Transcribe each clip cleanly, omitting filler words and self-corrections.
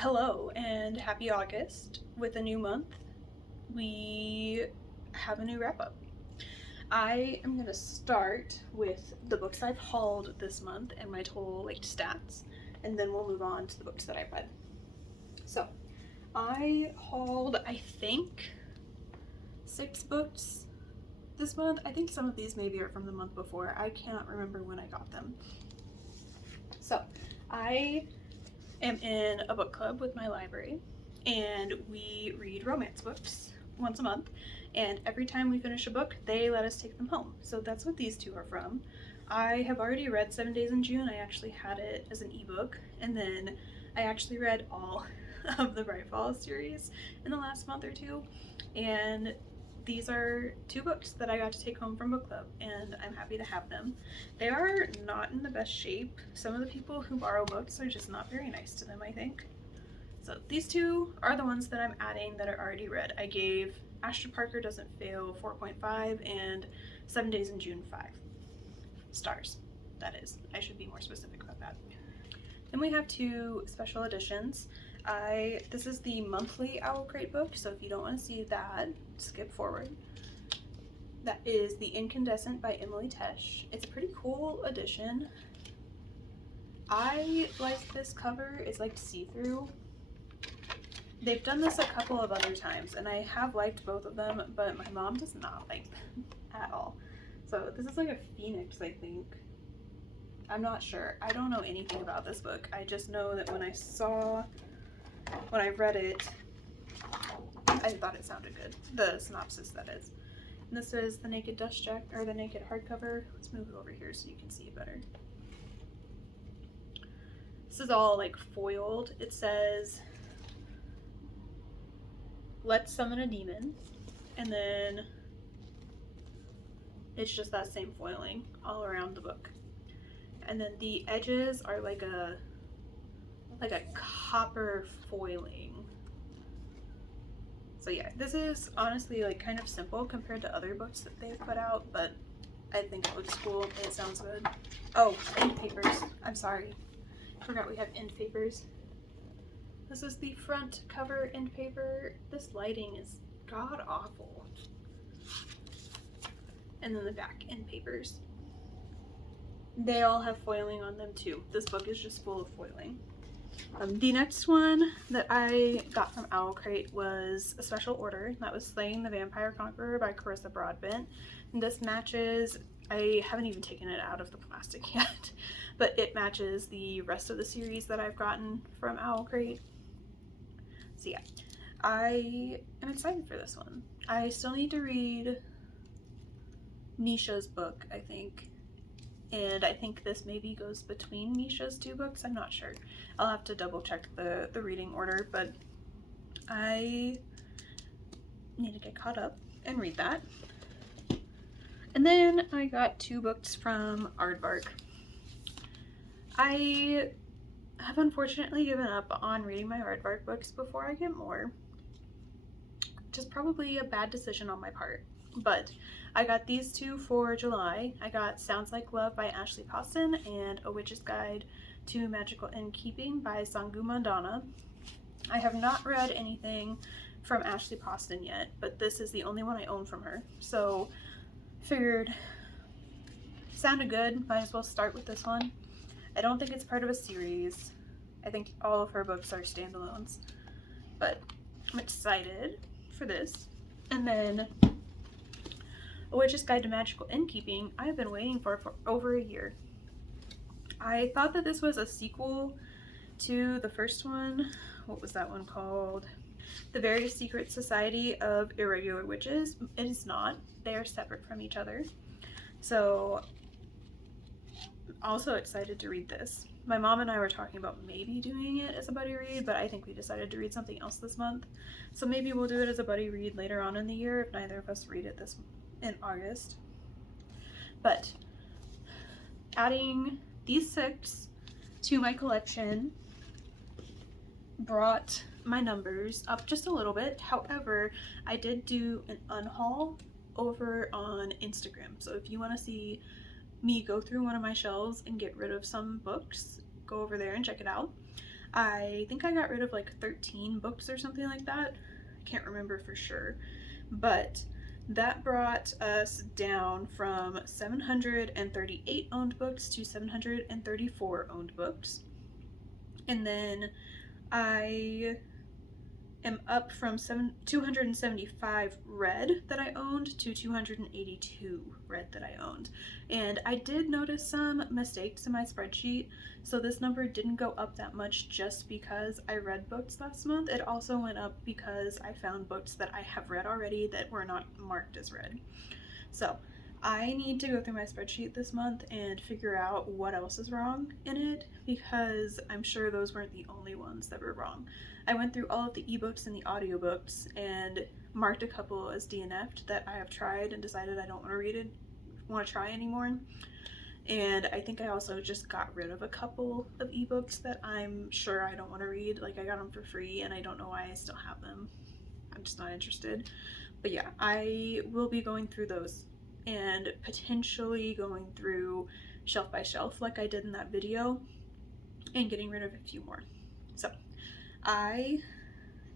Hello and happy August. With a new month, we have a new wrap up. I am going to start with the books I've hauled this month and my total stats, and then we'll move on to the books that I've read. So, I hauled, I think, 6 books this month. I think some of these maybe are from the month before. I cannot remember when I got them. So, I am in a book club with my library, and we read romance books once a month. And every time we finish a book, they let us take them home. So that's what these two are from. I have already read 7 Days in June. I actually had it as an ebook, and then I actually read all of the Bright Falls series in the last month or two. And these are 2 books that I got to take home from book club, and I'm happy to have them. They are not in the best shape. Some of the people who borrow books are just not very nice to them, I think. So these 2 are the ones that I'm adding that are already read. I gave Ashton Parker Doesn't Fail 4.5 and 7 Days in June 5 stars. That is, I should be more specific about that. Then we have 2 special editions. This is the monthly Owl Crate book, so if you don't want to see that, skip forward. That is The Incandescent by Emily Tesh. It's a pretty cool edition. I like this cover. It's like see-through. They've done this a couple of other times, and I have liked both of them, but my mom does not like them at all. So this is like a phoenix, I think. I'm not sure. I don't know anything about this book. I just know that when I read it, I thought it sounded good. The synopsis, that is. And this is the Naked Dust Jacket, or the Naked hardcover. Let's move it over here so you can see it better. This is all like foiled. It says, "Let's summon a demon," and then it's just that same foiling all around the book. And then the edges are like a copper foiling. So yeah, this is honestly like kind of simple compared to other books that they've put out, but I think it looks cool and it sounds good. Oh, end papers. I'm sorry. I forgot we have end papers. This is the front cover end paper. This lighting is god awful. And then the back end papers. They all have foiling on them too. This book is just full of foiling. The next one that I got from Owl Crate was a special order. That was Slaying the Vampire Conqueror by Carissa Broadbent. And this matches, I haven't even taken it out of the plastic yet, but it matches the rest of the series that I've gotten from Owl Crate. So yeah, I am excited for this one. I still need to read Nisha's book, I think. And I think this maybe goes between Nisha's 2 books. I'm not sure. I'll have to double check the reading order, but I need to get caught up and read that. And then I got 2 books from Aardvark. I have unfortunately given up on reading my Aardvark books before I get more. Which is probably a bad decision on my part. But I got these 2 for July. I got Sounds Like Love by Ashley Poston and A Witch's Guide to Magical Innkeeping by Sangu Mandana. I have not read anything from Ashley Poston yet, but this is the only one I own from her. So figured sounded good, might as well start with this one. I don't think it's part of a series. I think all of her books are standalones, but I'm excited for this. And then A Witch's Guide to Magical Innkeeping, I've been waiting for over a year. I thought that this was a sequel to the first one. What was that one called? The Very Secret Society of Irregular Witches. It is not. They are separate from each other. So, also excited to read this. My mom and I were talking about maybe doing it as a buddy read, but I think we decided to read something else this month. So maybe we'll do it as a buddy read later on in the year if neither of us read it in August. But adding these 6 to my collection brought my numbers up just a little bit. However, I did do an unhaul over on Instagram. So if you want to see me go through one of my shelves and get rid of some books, go over there and check it out. I think I got rid of like 13 books or something like that. I can't remember for sure, but that brought us down from 738 owned books to 734 owned books. And then I am up from 275 read that I owned to 282 read that I owned. And I did notice some mistakes in my spreadsheet, so this number didn't go up that much just because I read books last month. It also went up because I found books that I have read already that were not marked as read. So I need to go through my spreadsheet this month and figure out what else is wrong in it, because I'm sure those weren't the only ones that were wrong. I went through all of the ebooks and the audiobooks and marked a couple as DNF'd that I have tried and decided I don't want to try anymore. And I think I also just got rid of a couple of ebooks that I'm sure I don't want to read. Like, I got them for free and I don't know why I still have them. I'm just not interested. But yeah, I will be going through those and potentially going through shelf by shelf like I did in that video and getting rid of a few more. So I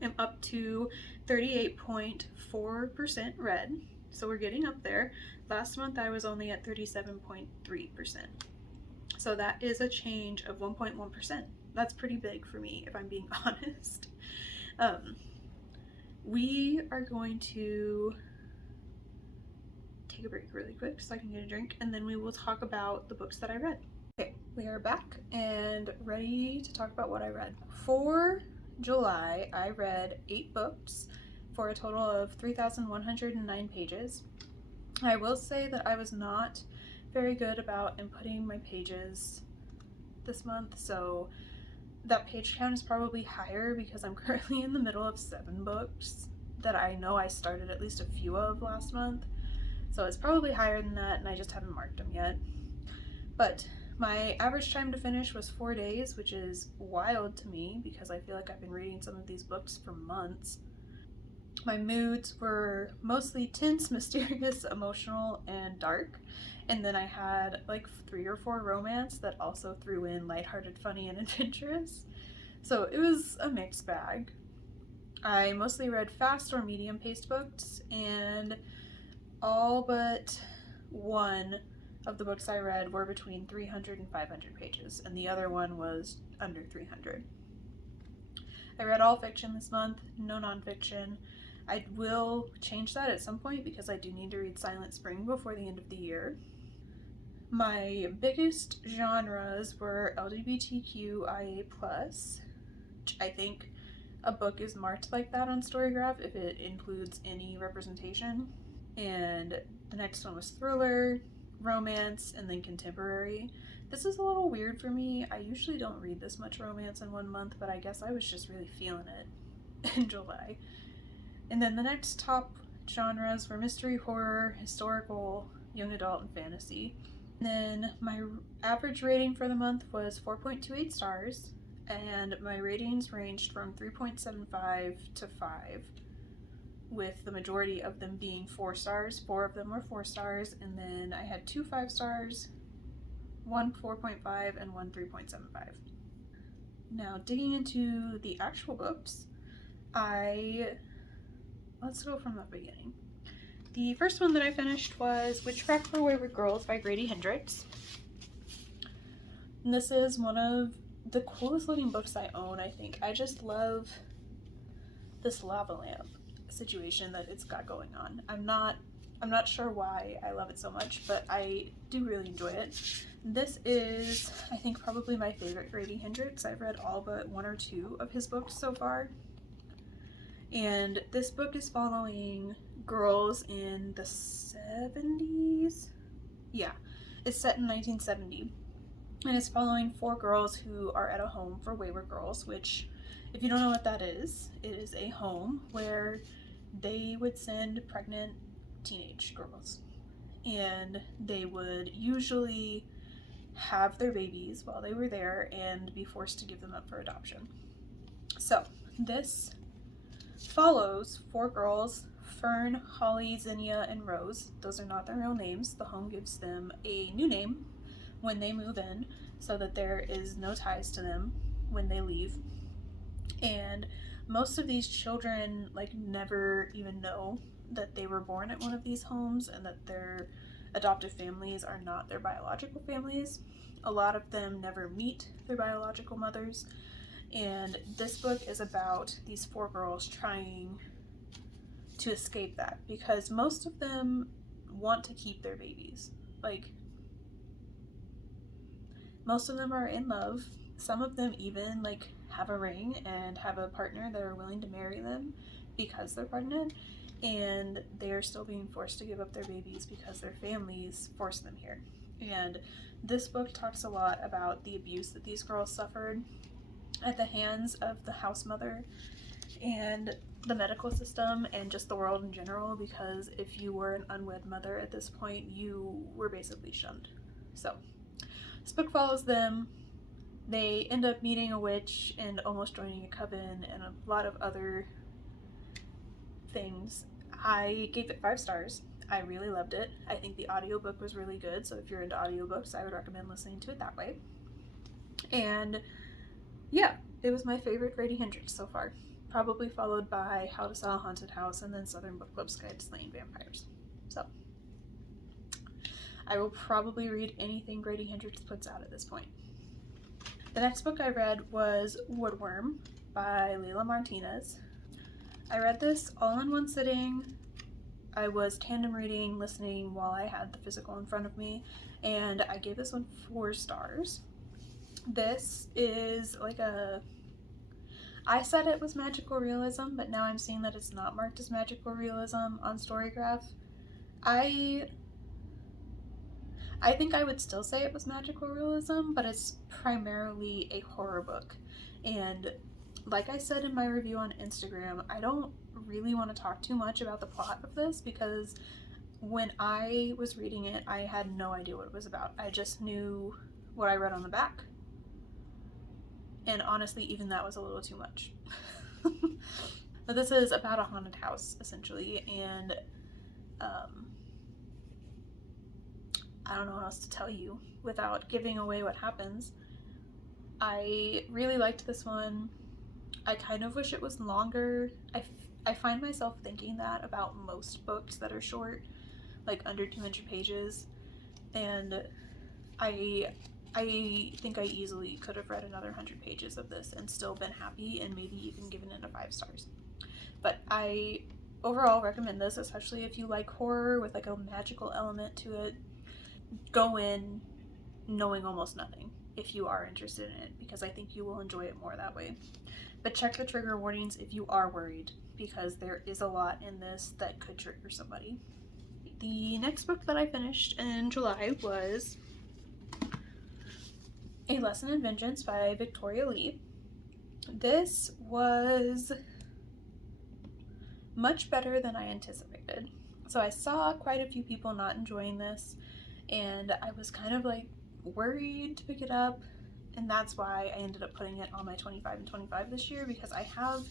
am up to 38.4% read, so we're getting up there. Last month I was only at 37.3%, so that is a change of 1.1%. That's pretty big for me, if I'm being honest. We are going to take a break really quick so I can get a drink, and then we will talk about the books that I read. Okay, we are back and ready to talk about what I read. For July, I read 8 books for a total of 3,109 pages. I will say that I was not very good about inputting my pages this month, so that page count is probably higher because I'm currently in the middle of 7 books that I know I started at least a few of last month. So it's probably higher than that, and I just haven't marked them yet. But my average time to finish was 4 days, which is wild to me because I feel like I've been reading some of these books for months. My moods were mostly tense, mysterious, emotional, and dark. And then I had like 3 or 4 romance that also threw in lighthearted, funny, and adventurous. So it was a mixed bag. I mostly read fast or medium paced books, and all but one of the books I read were between 300 and 500 pages, and the other one was under 300. I read all fiction this month, no nonfiction. I will change that at some point because I do need to read Silent Spring before the end of the year. My biggest genres were LGBTQIA+, which I think a book is marked like that on Storygraph if it includes any representation. And the next one was thriller, romance, and then contemporary. This is a little weird for me. I usually don't read this much romance in one month, but I guess I was just really feeling it in July. And then the next top genres were mystery, horror, historical, young adult, and fantasy. And then my average rating for the month was 4.28 stars, and my ratings ranged from 3.75 to 5, with the majority of them being 4 stars. 4 of them were 4 stars, and then I had 2 5 stars, 1 4.5, and 1 3.75. Now, digging into the actual books, let's go from the beginning. The first one that I finished was Witchcraft for Wayward Girls by Grady Hendrix. And this is one of the coolest looking books I own, I think. I just love this lava lamp situation that it's got going on. I'm not sure why I love it so much, but I do really enjoy it. This is, I think, probably my favorite Grady Hendrix. I've read all but 1 or 2 of his books so far. And this book is following girls in the 70s. Yeah, it's set in 1970. And it's following 4 girls who are at a home for wayward girls, which, if you don't know what that is, it is a home where they would send pregnant teenage girls. And they would usually have their babies while they were there and be forced to give them up for adoption. So this follows 4 girls, Fern, Holly, Zinnia, and Rose. Those are not their real names. The home gives them a new name when they move in so that there is no ties to them. when they leave. And most of these children like never even know that they were born at one of these homes and that their adoptive families are not their biological families. A lot of them never meet their biological mothers. And this book is about these 4 girls trying to escape that, because most of them want to keep their babies. Like, most of them are in love. Some of them even like have a ring and have a partner that are willing to marry them because they're pregnant, and they are still being forced to give up their babies because their families force them here. And this book talks a lot about the abuse that these girls suffered at the hands of the house mother and the medical system and just the world in general, because if you were an unwed mother at this point, you were basically shunned. So this book follows them. They end up meeting a witch and almost joining a coven and a lot of other things. I gave it 5 stars. I really loved it. I think the audiobook was really good, so if you're into audiobooks, I would recommend listening to it that way. And yeah, it was my favorite Grady Hendrix so far. Probably followed by How to Sell a Haunted House and then Southern Book Club's Guide to Slaying Vampires. So I will probably read anything Grady Hendrix puts out at this point. The next book I read was Woodworm by Leila Martinez. I read this all in one sitting. I was tandem reading, listening while I had the physical in front of me, and I gave this one 4 stars. This is like I said it was magical realism, but now I'm seeing that it's not marked as magical realism on Storygraph. I think I would still say it was magical realism, but it's primarily a horror book. And like I said in my review on Instagram, I don't really want to talk too much about the plot of this, because when I was reading it, I had no idea what it was about. I just knew what I read on the back. And honestly, even that was a little too much. But this is about a haunted house, essentially, and I don't know what else to tell you without giving away what happens. I really liked this one. I kind of wish it was longer. I find myself thinking that about most books that are short, like under 200 pages, and I think I easily could have read another 100 pages of this and still been happy and maybe even given it a 5 stars. But I overall recommend this, especially if you like horror with like a magical element to it. Go in knowing almost nothing if you are interested in it, because I think you will enjoy it more that way. But check the trigger warnings if you are worried, because there is a lot in this that could trigger somebody. The next book that I finished in July was A Lesson in Vengeance by Victoria Lee. This was much better than I anticipated. So I saw quite a few people not enjoying this, and I was kind of like worried to pick it up, and that's why I ended up putting it on my 25 and 25 this year, because I have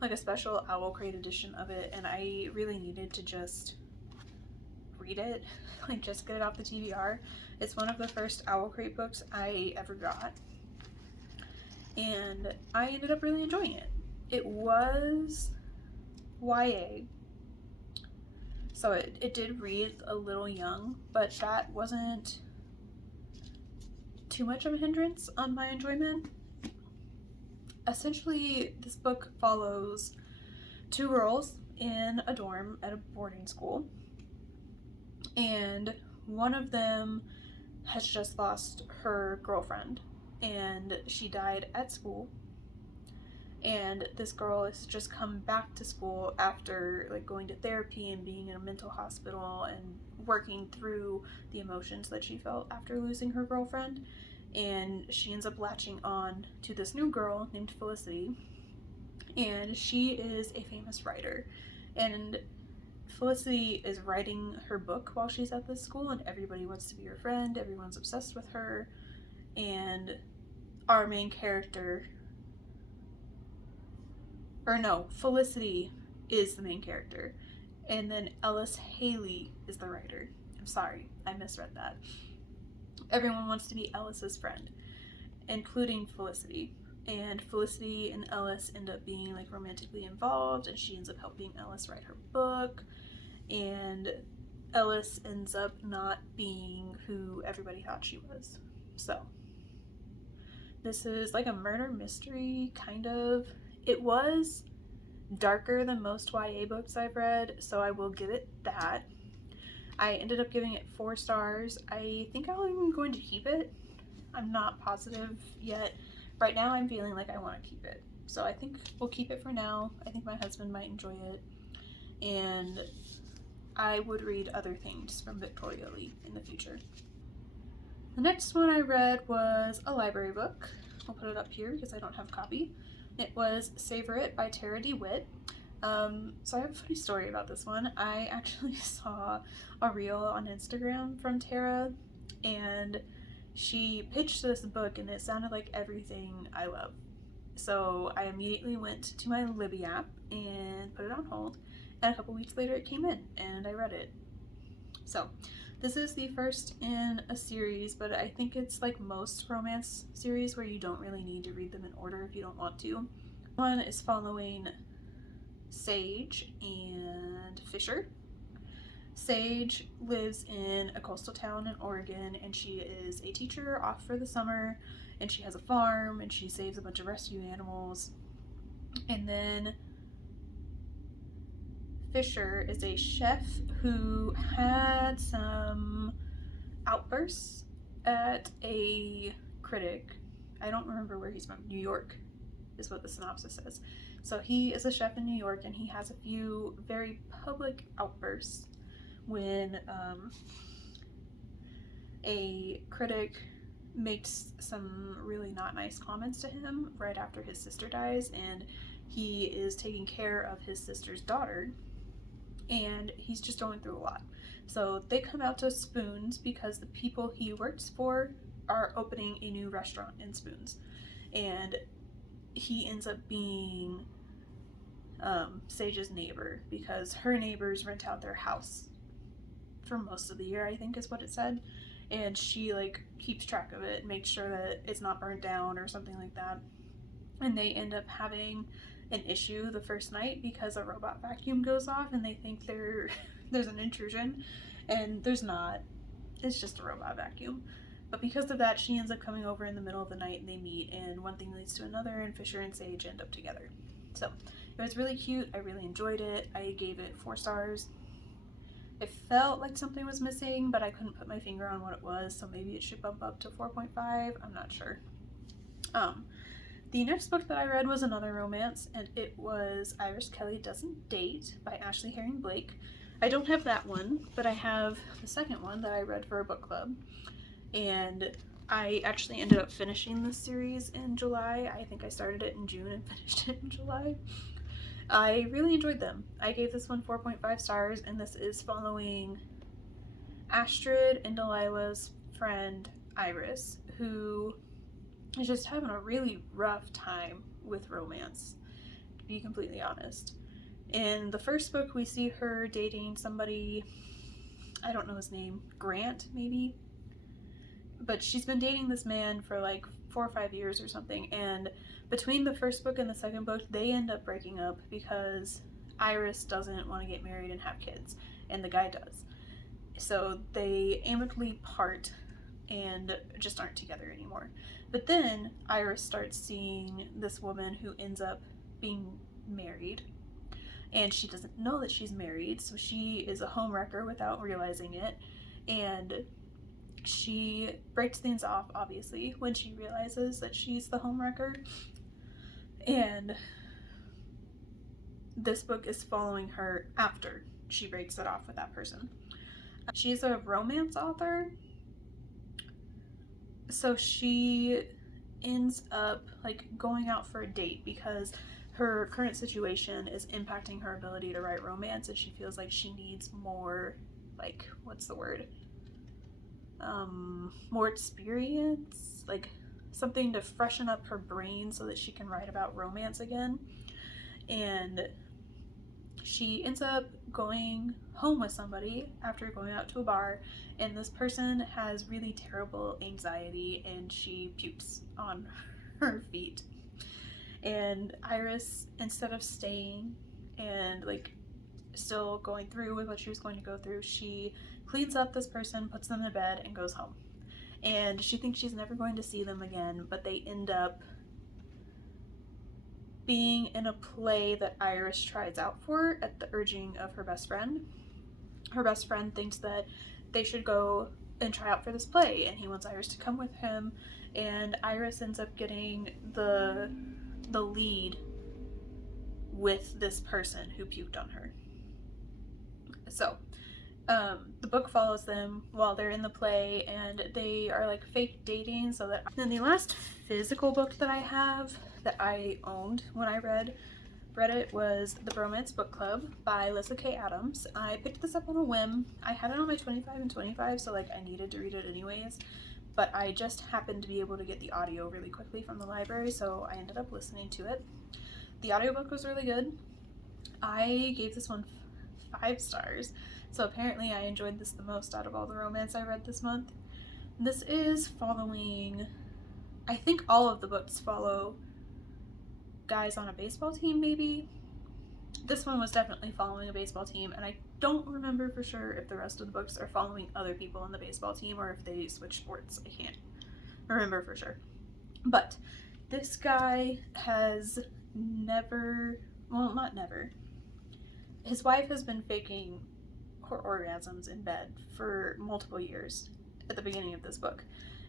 like a special Owl Crate edition of it, and I really needed to just read it, like just get it off the TBR. It's one of the first Owl Crate books I ever got, and I ended up really enjoying it. It was YA, so it did read a little young, but that wasn't too much of a hindrance on my enjoyment. Essentially, this book follows 2 girls in a dorm at a boarding school, and one of them has just lost her girlfriend, and she died at school. And this girl has just come back to school after like going to therapy and being in a mental hospital and working through the emotions that she felt after losing her girlfriend. And she ends up latching on to this new girl named Felicity, and she is a famous writer. And Felicity is writing her book while she's at this school, and everybody wants to be her friend, everyone's obsessed with her, and our main character, or no, Felicity is the main character, and then Ellis Haley is the writer. I'm sorry, I misread that. Everyone wants to be Ellis's friend, including Felicity. and Felicity and Ellis end up being like romantically involved, and she ends up helping Ellis write her book, and Ellis ends up not being who everybody thought she was. So this is like a murder mystery, kind of. It was darker than most YA books I've read, so I will give it that. I ended up giving it 4 stars. I think I'm going to keep it. I'm not positive yet. Right now I'm feeling like I want to keep it. So I think we'll keep it for now. I think my husband might enjoy it. And I would read other things from Victoria Lee in the future. The next one I read was a library book. I'll put it up here because I don't have a copy. It was Savor It by Tara DeWitt. So I have a funny story about this one. I actually saw a reel on Instagram from Tara, and she pitched this book and it sounded like everything I love. So I immediately went to my Libby app and put it on hold, and a couple weeks later it came in and I read it. So this is the first in a series, but I think it's like most romance series where you don't really need to read them in order if you don't want to. One is following Sage and Fisher. Sage lives in a coastal town in Oregon, and she is a teacher off for the summer, and she has a farm, and she saves a bunch of rescue animals. And then Fisher is a chef who had some outbursts at a critic. I don't remember where he's from. New York is what the synopsis says. So he is a chef in New York, and he has a few very public outbursts when a critic makes some really not nice comments to him right after his sister dies, and he is taking care of his sister's daughter, and he's just going through a lot. So they come out to Spoons because the people he works for are opening a new restaurant in Spoons, and he ends up being Sage's neighbor because her neighbors rent out their house for most of the year, I think is what it said, and she like keeps track of it and makes sure that it's not burnt down or something like that. And they end up having an issue the first night because a robot vacuum goes off, and they think there's an intrusion, and there's not. It's just a robot vacuum. But because of that, she ends up coming over in the middle of the night, and they meet, and one thing leads to another, and Fisher and Sage end up together. So it was really cute. I really enjoyed it. I gave it 4 stars. It felt like something was missing, but I couldn't put my finger on what it was, so maybe it should bump up to 4.5. I'm not sure. The next book that I read was another romance, and it was Iris Kelly Doesn't Date by Ashley Herring Blake. I don't have that one, but I have the second one that I read for a book club, and I actually ended up finishing this series in July. I think I started it in June and finished it in July. I really enjoyed them. I gave this one 4.5 stars, and this is following Astrid and Delilah's friend Iris, who is just having a really rough time with romance, to be completely honest. In the first book, we see her dating somebody, I don't know his name, Grant, maybe? But she's been dating this man for like 4 or 5 years or something, and between the first book and the second book, they end up breaking up because Iris doesn't want to get married and have kids, and the guy does. So they amicably part and just aren't together anymore. But then Iris starts seeing this woman who ends up being married, and she doesn't know that she's married, so she is a homewrecker without realizing it, and she breaks things off, obviously, when she realizes that she's the homewrecker. And this book is following her after she breaks it off with that person. She's a romance author, so she ends up like going out for a date because her current situation is impacting her ability to write romance, and she feels like she needs more, like, what's the word? More experience, like something to freshen up her brain so that she can write about romance again. And she ends up going home with somebody after going out to a bar, and this person has really terrible anxiety, and she pukes on her feet. And Iris, instead of staying and like still going through with what she was going to go through, she cleans up this person, puts them in bed, and goes home. And she thinks she's never going to see them again, but they end up being in a play that Iris tries out for at the urging of her best friend. Her best friend thinks that they should go and try out for this play, and he wants Iris to come with him, and Iris ends up getting the lead with this person who puked on her. So the book follows them while they're in the play, and they are like fake dating. So that then the last physical book that I have that I owned when I read it was The Bromance Book Club by Alyssa K. Adams. I picked this up on a whim. I had it on my 25 and 25, so like I needed to read it anyways, but I just happened to be able to get the audio really quickly from the library, so I ended up listening to it. The audiobook was really good. I gave this one 5 stars, so apparently I enjoyed this the most out of all the romance I read this month. This is following, I think all of the books follow guys on a baseball team, maybe. This one was definitely following a baseball team, and I don't remember for sure if the rest of the books are following other people on the baseball team or if they switch sports. I can't remember for sure. But this guy has never, well, not never, his wife has been faking her orgasms in bed for multiple years at the beginning of this book,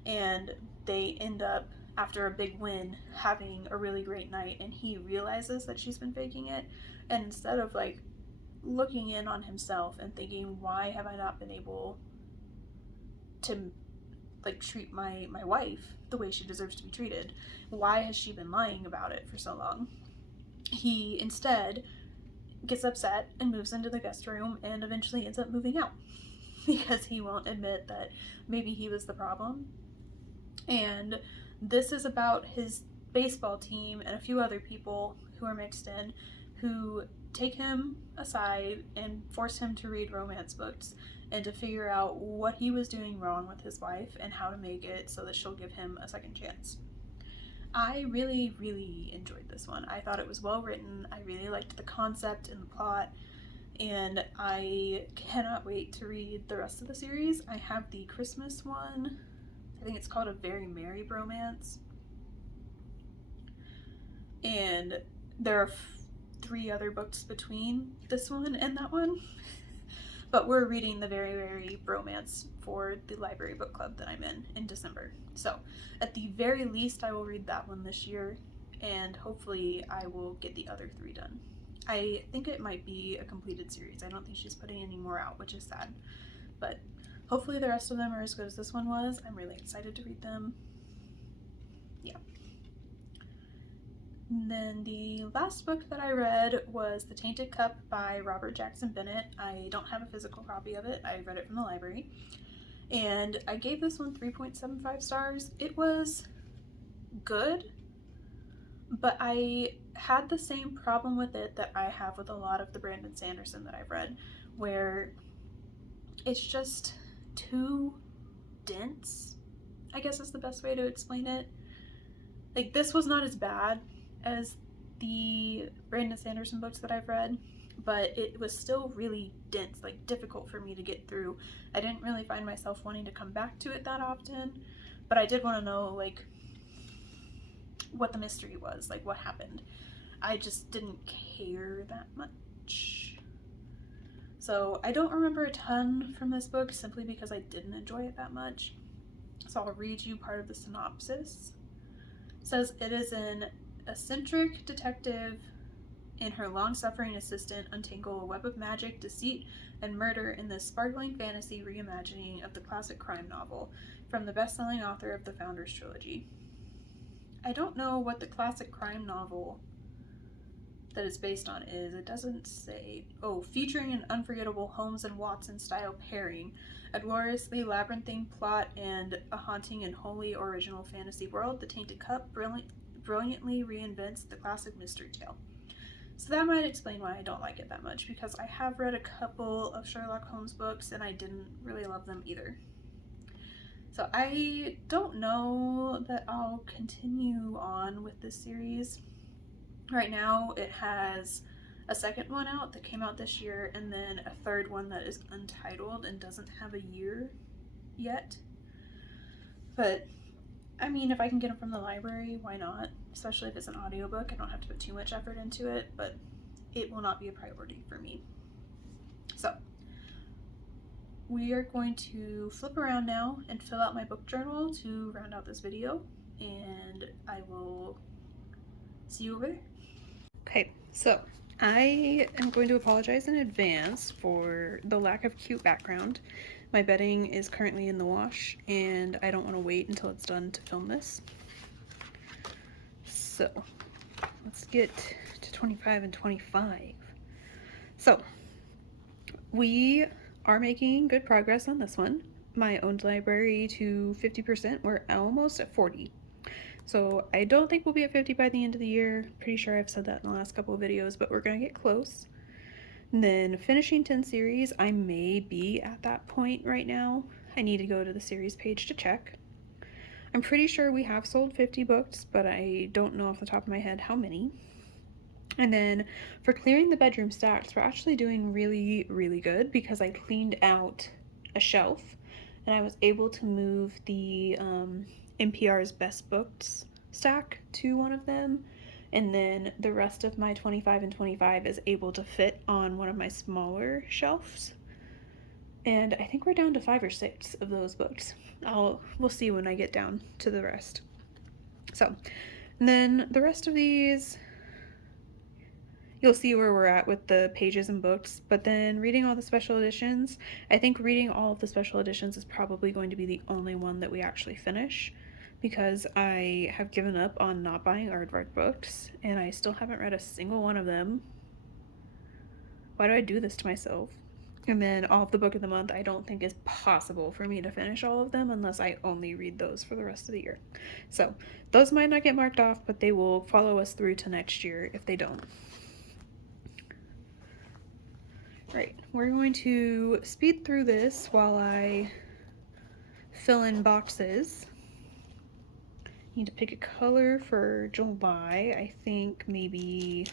and they end up, after a big win, having a really great night, and he realizes that she's been faking it, and instead of like looking in on himself and thinking, why have I not been able to like treat my wife the way she deserves to be treated, why has she been lying about it for so long, he instead gets upset and moves into the guest room and eventually ends up moving out because he won't admit that maybe he was the problem. And this is about his baseball team and a few other people who are mixed in, who take him aside and force him to read romance books and to figure out what he was doing wrong with his wife and how to make it so that she'll give him a second chance. I really, really enjoyed this one. I thought it was well written. I really liked the concept and the plot, and I cannot wait to read the rest of the series. I have the Christmas one. I think it's called A Very Merry Bromance. And there are 3 other books between this one and that one. But we're reading The Very Merry Bromance for the library book club that I'm in December. So at the very least, I will read that one this year, and hopefully I will get the other 3 done. I think it might be a completed series. I don't think she's putting any more out, which is sad. But hopefully the rest of them are as good as this one was. I'm really excited to read them. Yeah. And then the last book that I read was The Tainted Cup by Robert Jackson Bennett. I don't have a physical copy of it. I read it from the library. And I gave this one 3.75 stars. It was good, but I had the same problem with it that I have with a lot of the Brandon Sanderson that I've read, where it's just too dense, I guess is the best way to explain it. Like, this was not as bad as the Brandon Sanderson books that I've read, but it was still really dense, like difficult for me to get through. I didn't really find myself wanting to come back to it that often, but I did want to know like what the mystery was, like what happened. I just didn't care that much. So I don't remember a ton from this book simply because I didn't enjoy it that much. So I'll read you part of the synopsis. It says, it is an eccentric detective and her long-suffering assistant untangle a web of magic, deceit, and murder in this sparkling fantasy reimagining of the classic crime novel from the best-selling author of the Founders Trilogy. I don't know what the classic crime novel that it's based on is. It doesn't say. Oh, featuring an unforgettable Holmes and Watson style pairing, a gloriously labyrinthine plot, and a haunting and wholly original fantasy world, The Tainted Cup brilliantly reinvents the classic mystery tale. So that might explain why I don't like it that much, because I have read a couple of Sherlock Holmes books and I didn't really love them either. So I don't know that I'll continue on with this series. Right now it has a second one out that came out this year, and then a third one that is untitled and doesn't have a year yet. But I mean, if I can get them from the library, why not? Especially if it's an audiobook, I don't have to put too much effort into it, but it will not be a priority for me. So we are going to flip around now and fill out my book journal to round out this video, and I will see you over there. Okay, so I am going to apologize in advance for the lack of cute background. My bedding is currently in the wash, and I don't want to wait until it's done to film this. So let's get to 25 and 25. So we are making good progress on this one. My owned library to 50%. We're almost at 40. So I don't think we'll be at 50 by the end of the year. Pretty sure I've said that in the last couple of videos, but we're gonna get close. And then finishing 10 series, I may be at that point right now. I need to go to the series page to check. I'm pretty sure we have sold 50 books, but I don't know off the top of my head how many. And then for clearing the bedroom stacks, we're actually doing really, really good because I cleaned out a shelf and I was able to move the NPR's Best Books stack to one of them. And then the rest of my 25 and 25 is able to fit on one of my smaller shelves. And I think we're down to 5 or 6 of those books. We'll see when I get down to the rest. So, and then the rest of these, you'll see where we're at with the pages and books, but then reading all the special editions, I think reading all of the special editions is probably going to be the only one that we actually finish, because I have given up on not buying aardvark books, and I still haven't read a single one of them. Why do I do this to myself? And then all of the book of the month, I don't think is possible for me to finish all of them unless I only read those for the rest of the year. So those might not get marked off, but they will follow us through to next year if they don't. Right, we're going to speed through this while I fill in boxes. Need to pick a color for July. I think maybe,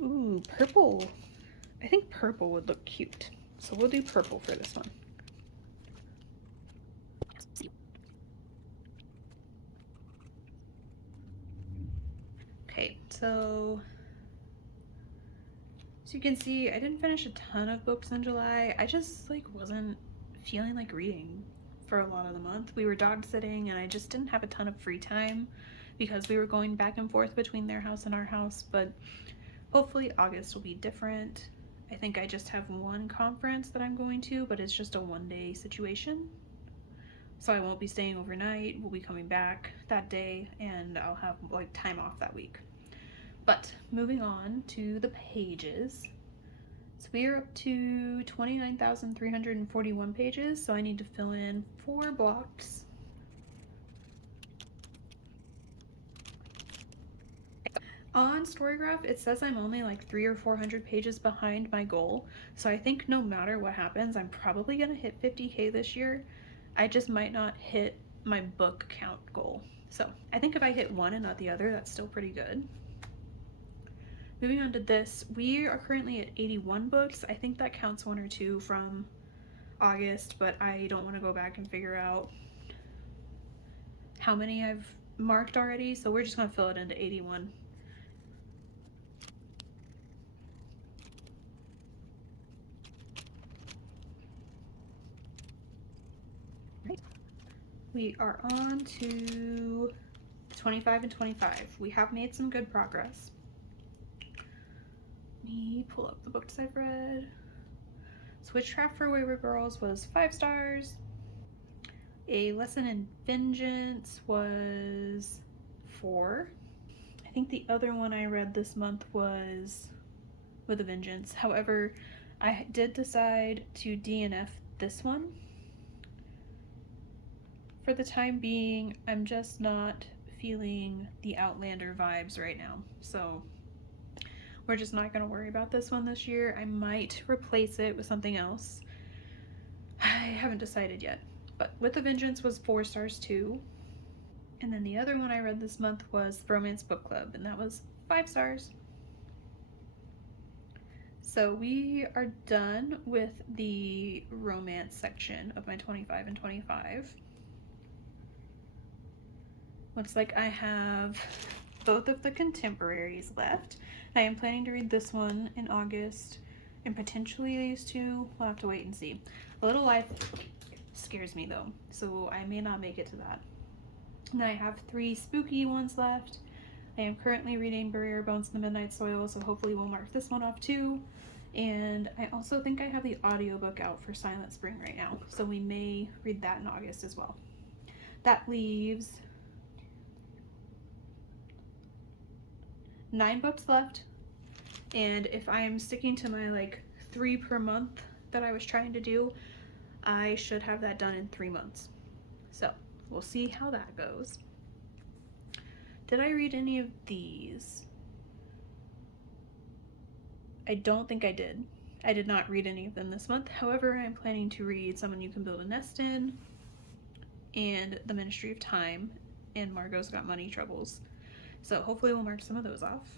ooh, purple. I think purple would look cute. So we'll do purple for this one. Okay, so you can see I didn't finish a ton of books in July. I just wasn't feeling like reading for a lot of the month. We were dog sitting and I just didn't have a ton of free time because we were going back and forth between their house and our house, but hopefully August will be different. I think I just have one conference that I'm going to, but it's just a one-day situation. So I won't be staying overnight. We'll be coming back that day and I'll have time off that week. But moving on to the pages. So we are up to 29,341 pages, so I need to fill in 4 blocks. On Storygraph, it says I'm only 300 or 400 pages behind my goal, so I think no matter what happens, I'm probably gonna hit 50K this year. I just might not hit my book count goal. So I think if I hit one and not the other, that's still pretty good. Moving on to this, we are currently at 81 books. I think that counts 1 or 2 from August, but I don't want to go back and figure out how many I've marked already, so we're just going to fill it into 81. Right. We are on to 25 and 25. We have made some good progress. Let me pull up the books I've read. Witchcraft for Wayward Girls was 5 stars. A Lesson in Vengeance was 4. I think the other one I read this month was With a Vengeance. However, I did decide to DNF this one. For the time being, I'm just not feeling the Outlander vibes right now. So we're just not going to worry about this one this year. I might replace it with something else. I haven't decided yet. But With a Vengeance was 4 stars too. And then the other one I read this month was Romance Book Club, and that was 5 stars. So we are done with the romance section of my 25 and 25. Looks like I have both of the contemporaries left. I am planning to read this one in August and potentially these two. We'll have to wait and see. A Little Life scares me though, so I may not make it to that. And then I have 3 spooky ones left. I am currently reading Barrier Bones in the Midnight Soil, so hopefully we'll mark this one off too. And I also think I have the audiobook out for Silent Spring right now, so we may read that in August as well. That leaves 9 books left, and if I am sticking to my like 3 per month that I was trying to do, I should have that done in 3 months. So we'll see how that goes. Did I read any of these? I don't think I did. I did not read any of them this month. However, I'm planning to read Someone You Can Build a Nest In, and The Ministry of Time, and Margot's Got Money Troubles. So hopefully we'll mark some of those off.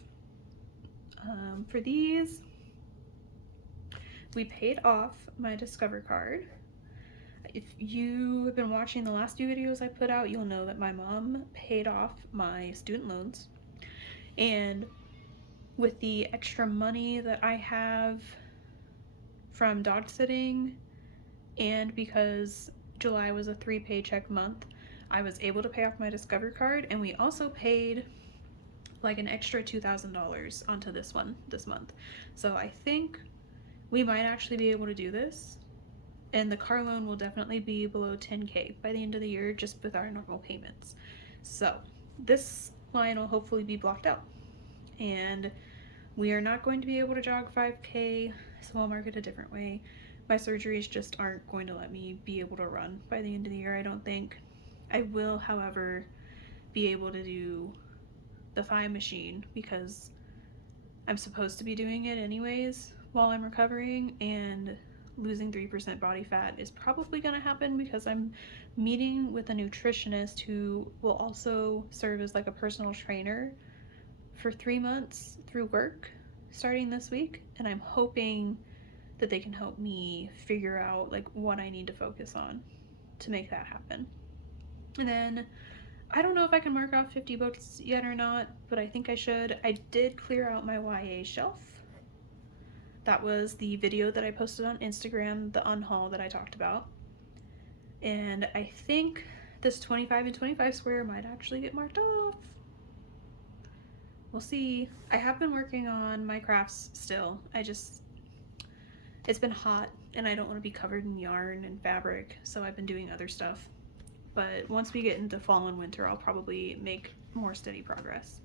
For these, we paid off my Discover card. If you have been watching the last few videos I put out, you'll know that my mom paid off my student loans. And with the extra money that I have from dog sitting, and because July was a 3 paycheck month, I was able to pay off my Discover card, and we also paid like an extra $2,000 onto this one this month. So I think we might actually be able to do this, and the car loan will definitely be below 10K by the end of the year just with our normal payments. So this line will hopefully be blocked out, and we are not going to be able to jog 5K, so I'll mark it a different way. My surgeries just aren't going to let me be able to run by the end of the year, I don't think. I will, however, be able to do the thigh machine because I'm supposed to be doing it anyways while I'm recovering, and losing 3% body fat is probably going to happen because I'm meeting with a nutritionist who will also serve as like a personal trainer for 3 months through work starting this week, and I'm hoping that they can help me figure out like what I need to focus on to make that happen. And then I don't know if I can mark off 50 books yet or not, but I think I should. I did clear out my YA shelf. That was the video that I posted on Instagram, the unhaul that I talked about. And I think this 25 and 25 square might actually get marked off. We'll see. I have been working on my crafts still. It's been hot and I don't want to be covered in yarn and fabric, so I've been doing other stuff. But once we get into fall and winter, I'll probably make more steady progress.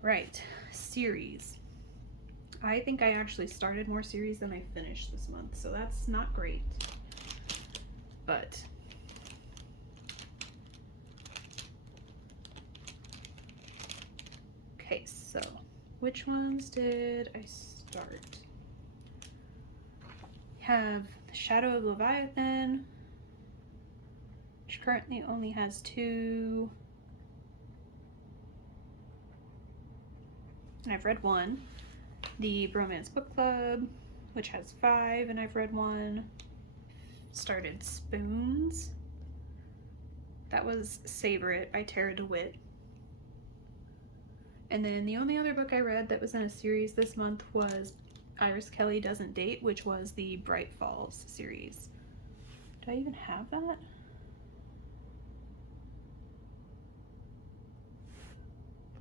Right, series. I think I actually started more series than I finished this month, so that's not great. But okay, so which ones did I start? Have Shadow of Leviathan, which currently only has 2. And I've read 1. The Bromance Book Club, which has 5, and I've read 1. Started Spoons. That was Savor It by Tara DeWitt. And then the only other book I read that was in a series this month was Iris Kelly Doesn't Date, which was the Bright Falls series. Do I even have that?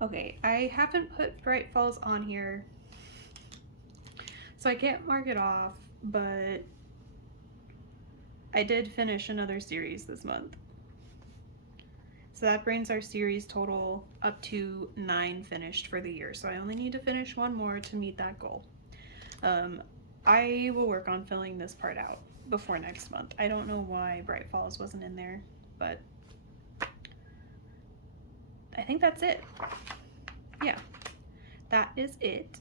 Okay, I haven't put Bright Falls on here, so I can't mark it off, but I did finish another series this month. So that brings our series total up to 9 finished for the year. So I only need to finish 1 more to meet that goal. I will work on filling this part out before next month. I don't know why Bright Falls wasn't in there, but I think that's it. Yeah, that is it.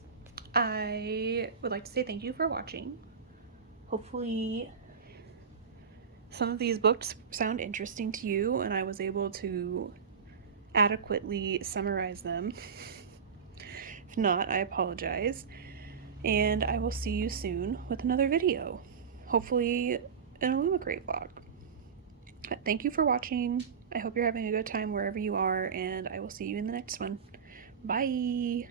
I would like to say thank you for watching. Hopefully some of these books sound interesting to you and I was able to adequately summarize them. If not, I apologize. And I will see you soon with another video. Hopefully an Illumicrate vlog. Thank you for watching. I hope you're having a good time wherever you are, and I will see you in the next one. Bye!